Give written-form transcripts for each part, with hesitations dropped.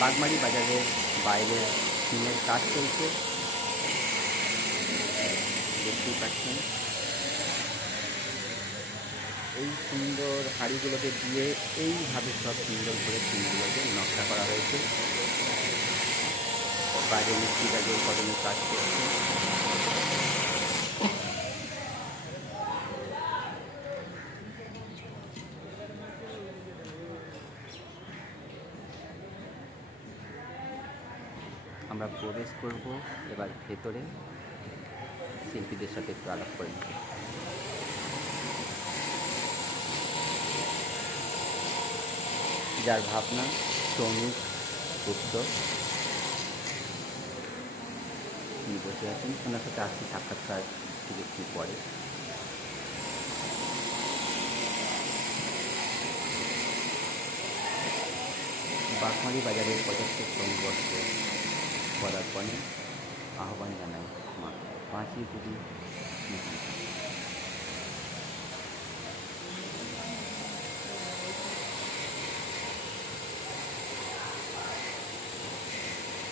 বাগমারি বাজারের বাইরে টিনের কাজ চলছে, দেখতেই পাচ্ছেন। এই সুন্দর হাঁড়িগুলোকে দিয়ে এইভাবে সব সুন্দর করে টিনগুলোকে নকশা করা হয়েছে। বাইরে মিস্ত্রিরা যে কদমে কাজ করছে। আমরা প্রবেশ করব এবার ভেতরে, শিল্পীদের সাথে একটু আলাপ করে নিতে। যার ভাবনা সৌমিক গুপ্ত, তিনি বসে আছেন। ওনার সাথে আসছি সাক্ষাৎকার ঠিক একটু পরে। বাগমারি বাজারের ৭৫তম বর্ষে পদার্পণে আহ্বান জানাই মা পাঁচই পুজো মিছিল।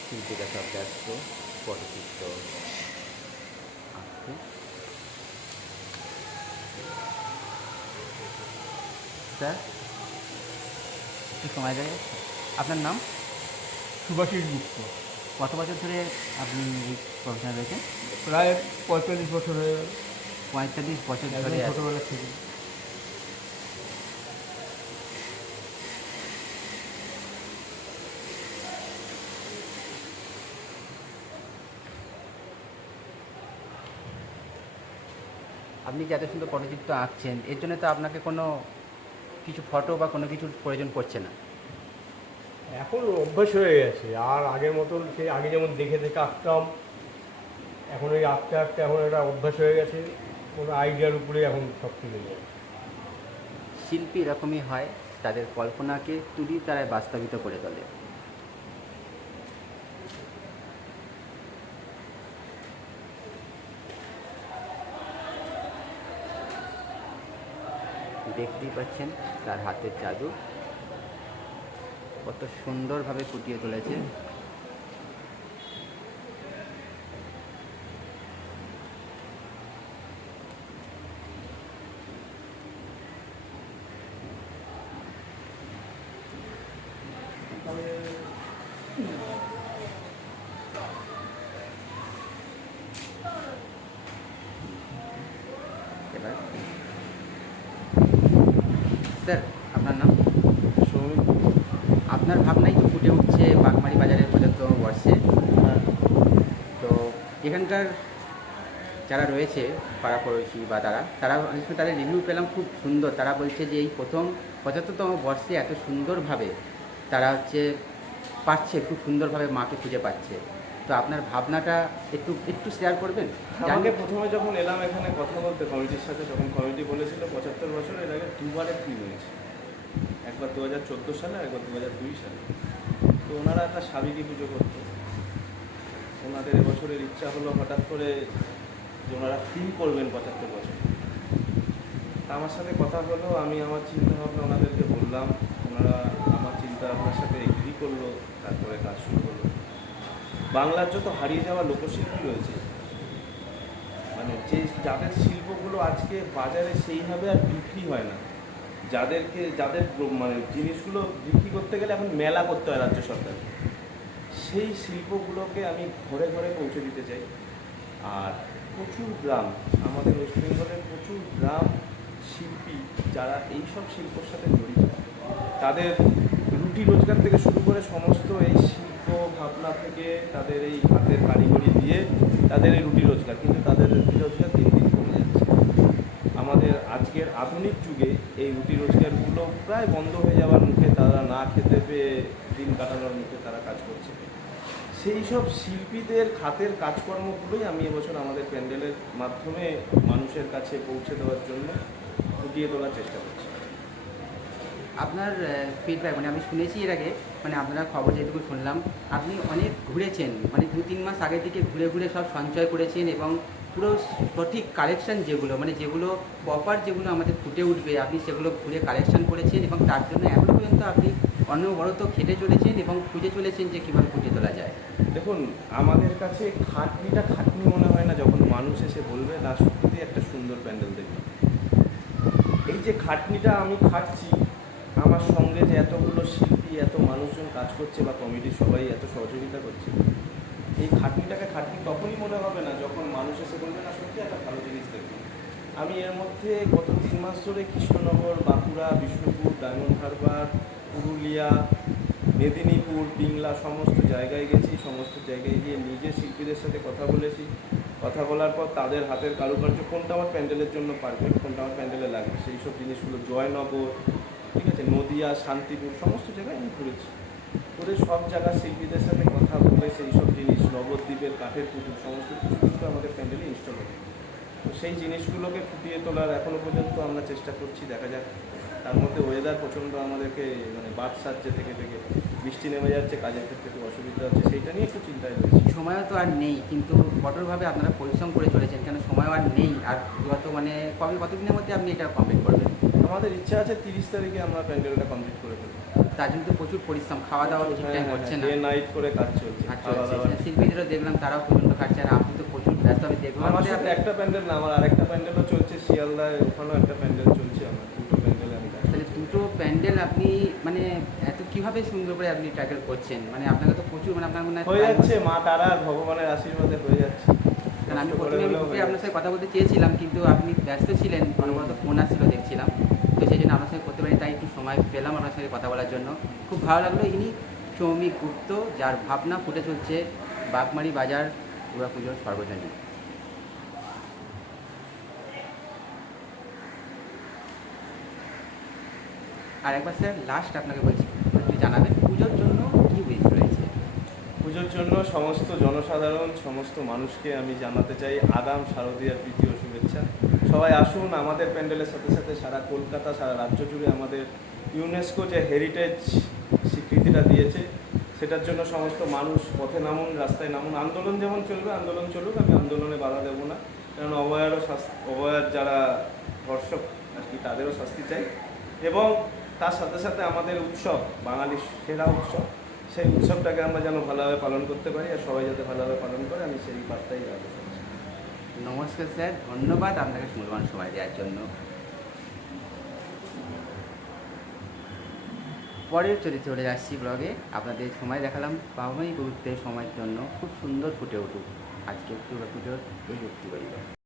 শিল্পীরা সব ব্যস্ত পটচিত্র আঁকতে। স্যার একটু সময় দেয়। আপনার নাম? সুভাষিস গুপ্ত। কত বছর ধরে আপনি এই প্রফেশনে রয়েছেন? প্রায় ৪৫ বছর হয়ে গেল। ৪৫ বছর ধরে। ছোটোবেলা থেকে। আপনি যে এত সুন্দর পটচিত্র আঁকছেন, এর জন্য তো আপনাকে কোনো কিছু ফটো বা কোনো কিছুর প্রয়োজন পড়ছে না। এখন অভ্যাস হয়ে গেছে, আর আগের মতন সেই আগে যেমন দেখে দেখে আঁকতাম, এখন ওই আঁকতে আঁকতে এখন একটা অভ্যাস হয়ে গেছে। কোনো আইডিয়ার উপরে এখন সব তুলে যায়। শিল্পী এরকমই হয়, তাদের কল্পনাকে তুলি তারাই বাস্তবিত করে তোলে। দেখতেই পাচ্ছেন তার হাতের জাদু কত সুন্দরভাবে ফুটিয়ে তুলেছে। এবার স্যার আপনার নাম? সৌমিক। আপনার ভাবনাই তো ফুটে উঠছে বাগমারি বাজারের ৭৫তম বর্ষে। তো এখানকার যারা রয়েছে পাড়াপড়শি বা তারা তাদের রিভিউ পেলাম খুব সুন্দর। তারা বলছে যে এই প্রথম ৭৫তম বর্ষে এত সুন্দরভাবে তারা পাচ্ছে, খুব সুন্দরভাবে মাকে খুঁজে পাচ্ছে। তো আপনার ভাবনাটা একটু একটু শেয়ার করবেন? আমাকে প্রথমে যখন এলাম এখানে কথা বলতে কমিটির সাথে, তখন কমিটি বলেছিল ৭৫ বছর, এর আগে দুবারে ফ্রি হয়েছে, একবার ২০১৪ সালে, একবার ২০০২ সালে। তো ওনারা একটা সাবিত্রী পুজো করতো। ওনাদের এবছরের ইচ্ছা হলো হঠাৎ করে যে ওনারা ফিল করবেন ৭৫ বছর। তা আমার সাথে কথা হলো, আমি আমার চিন্তাভাবনা ওনাদেরকে বললাম, ওনারা আমার চিন্তা ভাবনার সাথে এগ্রি করলো, তারপরে কাজ শুরু হলো। বাংলার যত হারিয়ে যাওয়া লোকশিল্পী রয়েছে, মানে যাদের শিল্পগুলো আজকে বাজারে সেইভাবে আর বিক্রি হয় না, যাদের মানে জিনিসগুলো বিক্রি করতে গেলে এখন মেলা করতে হয় রাজ্য সরকার, সেই শিল্পগুলোকে আমি ঘরে ঘরে পৌঁছে দিতে চাই। আর প্রচুর গ্রাম, আমাদের ওয়েস্ট বেঙ্গলের প্রচুর গ্রাম শিল্পী যারা এইসব শিল্পর সাথে জড়িত, তাদের রুটি রোজগার থেকে শুরু করে সমস্ত এই শিল্প ভাবনা থেকে তাদের এই হাতের কারিগরি দিয়ে তাদের এই রুটি রোজগার, কিন্তু তাদের রুটি রোজগার দিন দিন কমে যাচ্ছে। আমাদের আজকের আধুনিক যুগে এই রুটি রোজগারগুলো প্রায় বন্ধ হয়ে যাওয়ার মুখে, তারা না খেতে পেয়ে দিন কাটানোর মুখে তারা কাজ করছে। সেই সব শিল্পীদের হাতের কাজকর্মগুলোই আমি এবছর আমাদের প্যান্ডেলের মাধ্যমে মানুষের কাছে পৌঁছে দেওয়ার জন্য ফুটিয়ে তোলার চেষ্টা করছি। আপনার ফিডব্যাক, মানে আমি শুনেছি এর আগে, মানে আপনারা খবর যেটুকু শুনলাম, আপনি অনেক ঘুরেছেন, মানে ২-৩ মাস আগের দিকে ঘুরে ঘুরে সব সঞ্চয় করেছেন এবং পুরো সঠিক কালেকশান যেগুলো, মানে যেগুলো প্রপার যেগুলো আমাদের ফুটে উঠবে, আপনি সেগুলো ঘুরে কালেকশান করেছেন এবং তার জন্য এখনও পর্যন্ত আপনি অনবরত খেটে চলেছেন এবং খুঁজে চলেছেন যে কীভাবে ফুটিয়ে তোলা যায়। দেখুন, আমাদের কাছে খাটনি মনে হয় না যখন মানুষ এসে বলবে না সত্যি একটা সুন্দর প্যান্ডেল দেখবে। এই যে খাটনিটা আমি খাটছি, আমার সঙ্গে যে এতগুলো শিল্পী, এত মানুষজন কাজ করছে বা কমিটির সবাই এত সহযোগিতা করছে, এই খাটনিটাকে খাটনি তখনই মনে হবে না যখন মানুষ এসে বলবে না সত্যি একটা ভালো জিনিস দেখবে। আমি এর মধ্যে গত 3 মাস ধরে কৃষ্ণনগর, বাঁকুড়া, বিষ্ণুপুর, ডায়মন্ড হারবার, পুরুলিয়া, মেদিনীপুর, পিংলা সমস্ত জায়গায় গেছি। সমস্ত জায়গায় গিয়ে নিজে শিল্পীদের সাথে কথা বলেছি। কথা বলার পর তাদের হাতের কারুকার্য কোনটা আমার প্যান্ডেলের জন্য পারফেক্ট, কোনটা আমার প্যান্ডেলে লাগবে, সেই সব জিনিসগুলো জয়নগর, ঠিক আছে, নদিয়া, শান্তিপুর সমস্ত জায়গায় আমি ঘুরেছি। করে সব জায়গার শিল্পীদের সাথে কথা বলে সেই সব জিনিস, নবদ্বীপের কাঠের পুতুল সমস্ত কিছু কিন্তু আমাদের প্যান্ডেলে ইনস্টল হবে। তো সেই জিনিসগুলোকে ফুটিয়ে তোলার এখনও পর্যন্ত আমরা চেষ্টা করছি, দেখা যাক। তার মধ্যে ওয়েদার প্রচণ্ড আমাদেরকে মানে বাদ সাজছে থেকে বৃষ্টি নেমে যাচ্ছে, কাজের ক্ষেত্রে একটু অসুবিধা হচ্ছে, সেইটা নিয়ে একটু চিন্তায় রয়েছে। সময়ও তো আর নেই, কিন্তু কঠোরভাবে আপনারা পরিশ্রম করে চলেছেন, কেন সময়ও আর নেই। আর মানে কতদিনের মধ্যে আপনি এটা কমপ্লিট করবেন? আমাদের ইচ্ছা আছে 30 তারিখে আমরা প্যান্ডেলটা কমপ্লিট করে ফেলবো। তার জন্য তো প্রচুর পরিশ্রম, খাওয়া দাওয়া ঠিক টাইম হচ্ছে না। ডে নাইট করে কাজ চলছে। খাওয়া দাওয়া শিল্পীদেরও দেখলাম তারাও প্রচণ্ড খাচ্ছে, আর আপনি তো প্রচুর ব্যস্ত। আমি দেখলাম আমার যে সাথে একটা প্যান্ডেল না, আমার আরেকটা প্যান্ডেলও চলছে শিয়ালদায়, ওখানেও একটা প্যান্ডেল চলছে। আমার দুটো প্যান্ডেলে আমি কাজ তাহলে দুটো প্যান্ডেল আপনি মানে এত কীভাবে সুন্দর করে আপনি ট্যাকেল করছেন? মানে আপনাকে তো প্রচুর, মানে আপনার মনে হয় হয়ে যাচ্ছে, মা তারা আর ভগবানের আশীর্বাদে হয়ে যাচ্ছে। কারণ আমি প্রথমে আপনার সাথে কথা বলতে চেয়েছিলাম, কিন্তু আপনি ব্যস্ত ছিলেন, অনবরত ফোন আসছিল দেখছিলাম, তো সেই জন্য আপনার সঙ্গে করতে পারি, তাই একটু সময় পেলাম আপনার সঙ্গে কথা বলার জন্য। খুব ভালো লাগলো। ইনি সৌমিক গুপ্ত, যার ভাবনা ফুটে চলছে বাগমারি বাজার দুর্গাপুজোর সর্বজনীন। আর একবার স্যার লাস্ট আপনাকে বলছি, একটু জানাবেন পুজোর জন্য কী উইশ রয়েছে? পুজোর জন্য সমস্ত জনসাধারণ, সমস্ত মানুষকে আমি জানাতে চাই আগাম শারদীয়ার প্রীতি ও শুভেচ্ছা। সবাই আসুন আমাদের প্যান্ডেলের সাথে সাথে সারা কলকাতা, সারা রাজ্য জুড়ে আমাদের ইউনেস্কো যে হেরিটেজ স্বীকৃতিটা দিয়েছে, সেটার জন্য সমস্ত মানুষ পথে নামুন, রাস্তায় নামুন। আন্দোলন যেমন চলবে, আন্দোলন চলুক, আমি আন্দোলনে বাধা দেবো না। কারণ অভয়ার যারা ধর্ষক আর কি, তাদেরও শাস্তি চাই। এবং তার সাথে সাথে আমাদের উৎসব, বাঙালির সেরা উৎসব, সেই উৎসবটাকে আমরা যেন ভালোভাবে পালন করতে পারি, আর সবাই যাতে ভালোভাবে পালন করে, আমি সেই বার্তাই রাখবো। নমস্কার স্যার, ধন্যবাদ আপনাকে মূল্যবান সময় দেওয়ার জন্য। পরের চলে আসছি ব্লগে। আপনাদের সময় দেখালাম বাবাই গুরুত্বের সময়ের জন্য, খুব সুন্দর ফুটে উঠুক আজকে দুর্গাপুজোর এই উক্তি বলল।